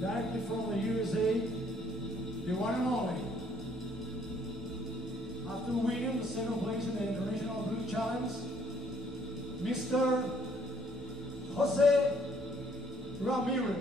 directly from the USA, the one and only. After winning the second place in the International Blues Challenge, Mr. Jose Ramirez.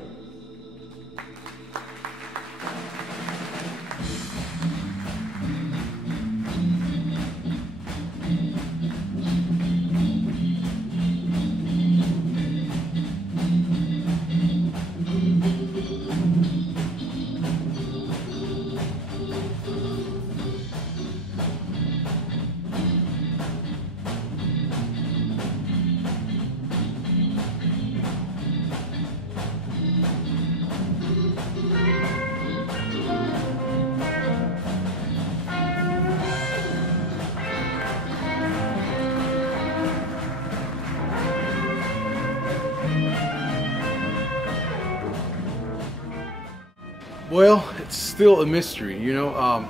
Well, it's still a mystery, you know.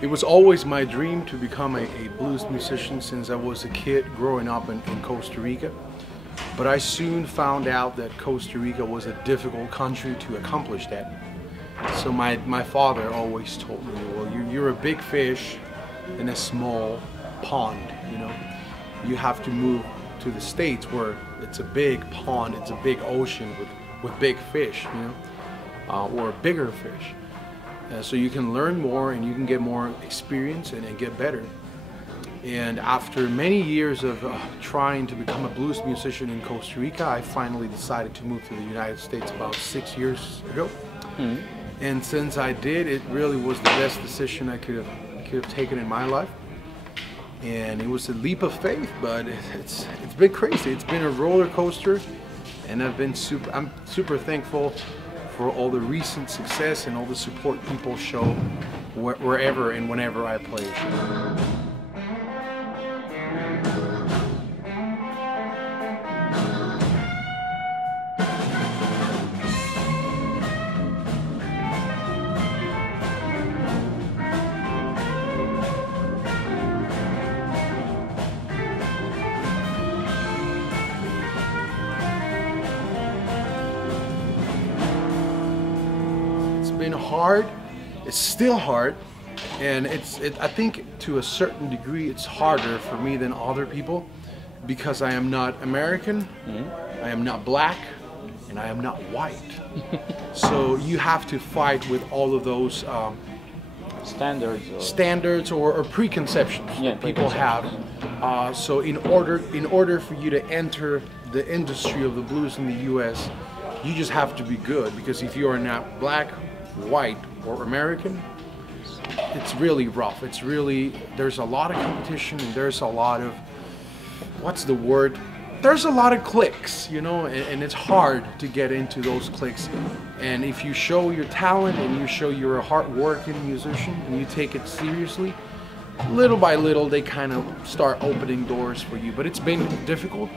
It was always my dream to become a blues musician since I was a kid growing up in Costa Rica. But I soon found out that Costa Rica was a difficult country to accomplish that. So my father always told me, well, you're a big fish in a small pond, you know. You have to move to the States where it's a big pond, it's a big ocean with big fish, you know. Or bigger fish. So you can learn more and you can get more experience and get better. And after many years of trying to become a blues musician in Costa Rica, I finally decided to move to the United States about 6 years ago. Mm-hmm. And since I did, it really was the best decision I could have taken in my life. And it was a leap of faith, but it's been crazy. It's been a roller coaster, and I'm super thankful for all the recent success and all the support people show wherever and whenever I play a show. Been hard, it's still hard, and I think to a certain degree it's harder for me than other people because I am not American, I am not black, and I am not white. So you have to fight with all of those standards or preconceptions that people have. So in order for you to enter the industry of the blues in the US, you just have to be good, because if you are not black, white, or American, it's really rough. There's a lot of competition, and there's a lot of, there's a lot of cliques, you know, and it's hard to get into those cliques. And if you show your talent and you show you're a hard-working musician and you take it seriously, little by little they kind of start opening doors for you. But it's been difficult.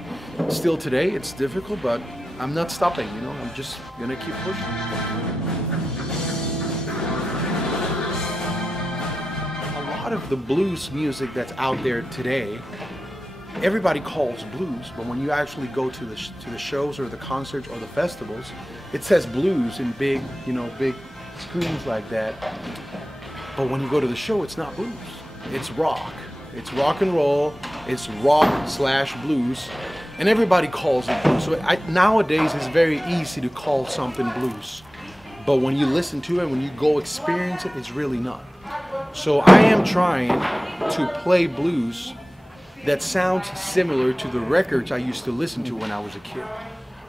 Still today it's difficult, but I'm not stopping, you know. I'm just gonna keep pushing. A lot of the blues music that's out there today, everybody calls blues, but when you actually go to the shows or the concerts or the festivals, it says blues in big, you know, big screens like that. But when you go to the show, it's not blues. It's rock. It's rock and roll. It's rock/blues, and everybody calls it blues. So nowadays it's very easy to call something blues, but when you listen to it, when you go experience it, it's really not. So I am trying to play blues that sounds similar to the records I used to listen to when I was a kid.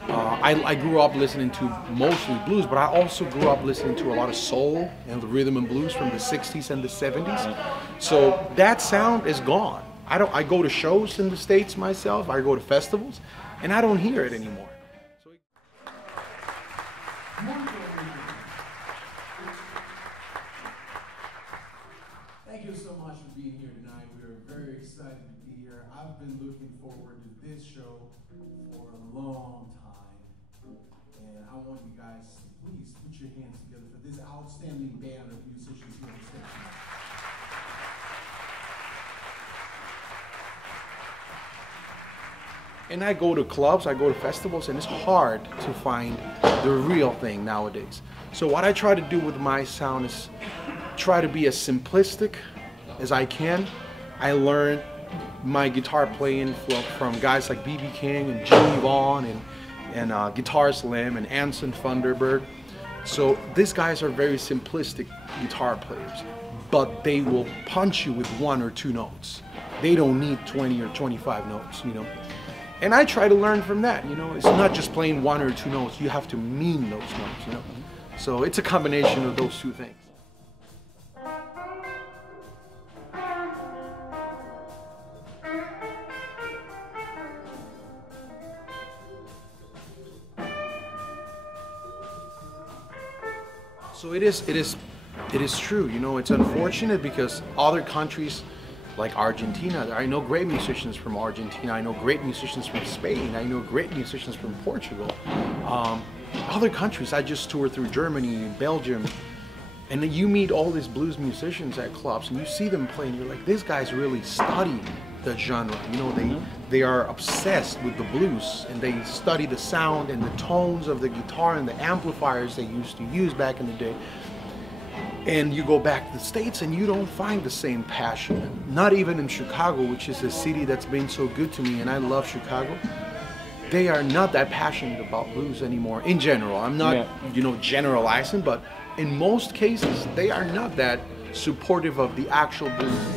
I grew up listening to mostly blues, but I also grew up listening to a lot of soul and the rhythm and blues from the 60s and the 70s. So that sound is gone. I go to shows in the States myself, I go to festivals, and I don't hear it anymore. Thank you so much for being here tonight. We are very excited to be here. I've been looking forward to this show for a long time. And I want you guys to please put your hands together for this outstanding band of musicians here on stage tonight. And I go to clubs, I go to festivals, and it's hard to find the real thing nowadays. So what I try to do with my sound is try to be as simplistic as I can. I learned my guitar playing from guys like B.B. King and Jimmy Vaughn and Guitar Slim and Anson Thunderbird. So these guys are very simplistic guitar players, but they will punch you with 1 or 2 notes. They don't need 20 or 25 notes, you know. And I try to learn from that, you know. It's not just playing 1 or 2 notes. You have to mean those notes, you know. So it's a combination of those 2 things. So it is true, you know. It's unfortunate because other countries like Argentina, I know great musicians from Argentina, I know great musicians from Spain, I know great musicians from Portugal. Other countries, I just toured through Germany and Belgium, and then you meet all these blues musicians at clubs and you see them playing, you're like, these guys really study the genre, you know, they are obsessed with the blues, and they study the sound and the tones of the guitar and the amplifiers they used to use back in the day. And you go back to the States and you don't find the same passion, not even in Chicago, which is a city that's been so good to me, and I love Chicago. They are not that passionate about blues anymore in general. I'm not, you know, generalizing, but in most cases, they are not that supportive of the actual blues.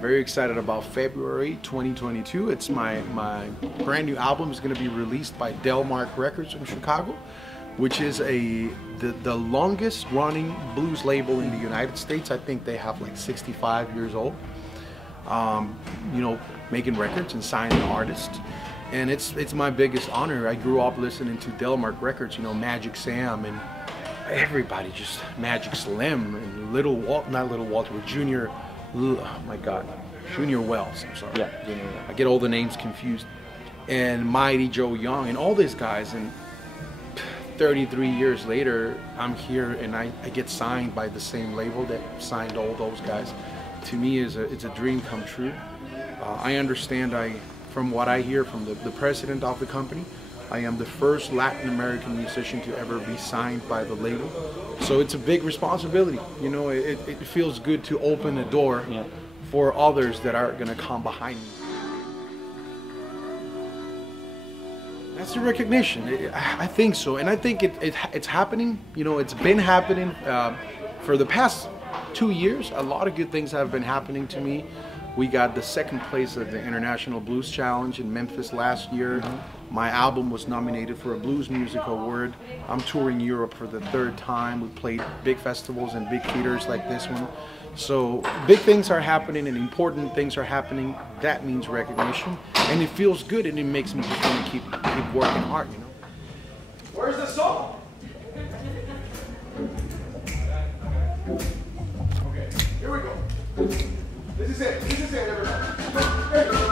Very excited about February 2022. It's my brand new album is going to be released by Delmark Records in Chicago, which is the longest running blues label in the United States. I think they have like 65 years old. You know, making records and signing artists, and it's my biggest honor. I grew up listening to Delmark Records, you know, Magic Sam and everybody, just Magic Slim and not Little Walter, but Junior. Oh my God, Junior Wells, I'm sorry. Yeah, Junior Wells. I get all the names confused. And Mighty Joe Young and all these guys, and 33 years later, I'm here and I get signed by the same label that signed all those guys. To me, it's a dream come true. I understand, from what I hear from the president of the company, I am the first Latin American musician to ever be signed by the label. So it's a big responsibility. You know, it feels good to open a door for others that are going to come behind me. That's the recognition. I think so. And I think it's happening. You know, it's been happening for the past 2 years. A lot of good things have been happening to me. We got the 2nd place at the International Blues Challenge in Memphis last year. My album was nominated for a Blues Music Award. I'm touring Europe for the 3rd time. We played big festivals and big theaters like this one. So big things are happening and important things are happening. That means recognition, and it feels good, and it makes me just want to keep working hard, you know. Where's the song? Okay, here we go. This is it, everybody. There you go.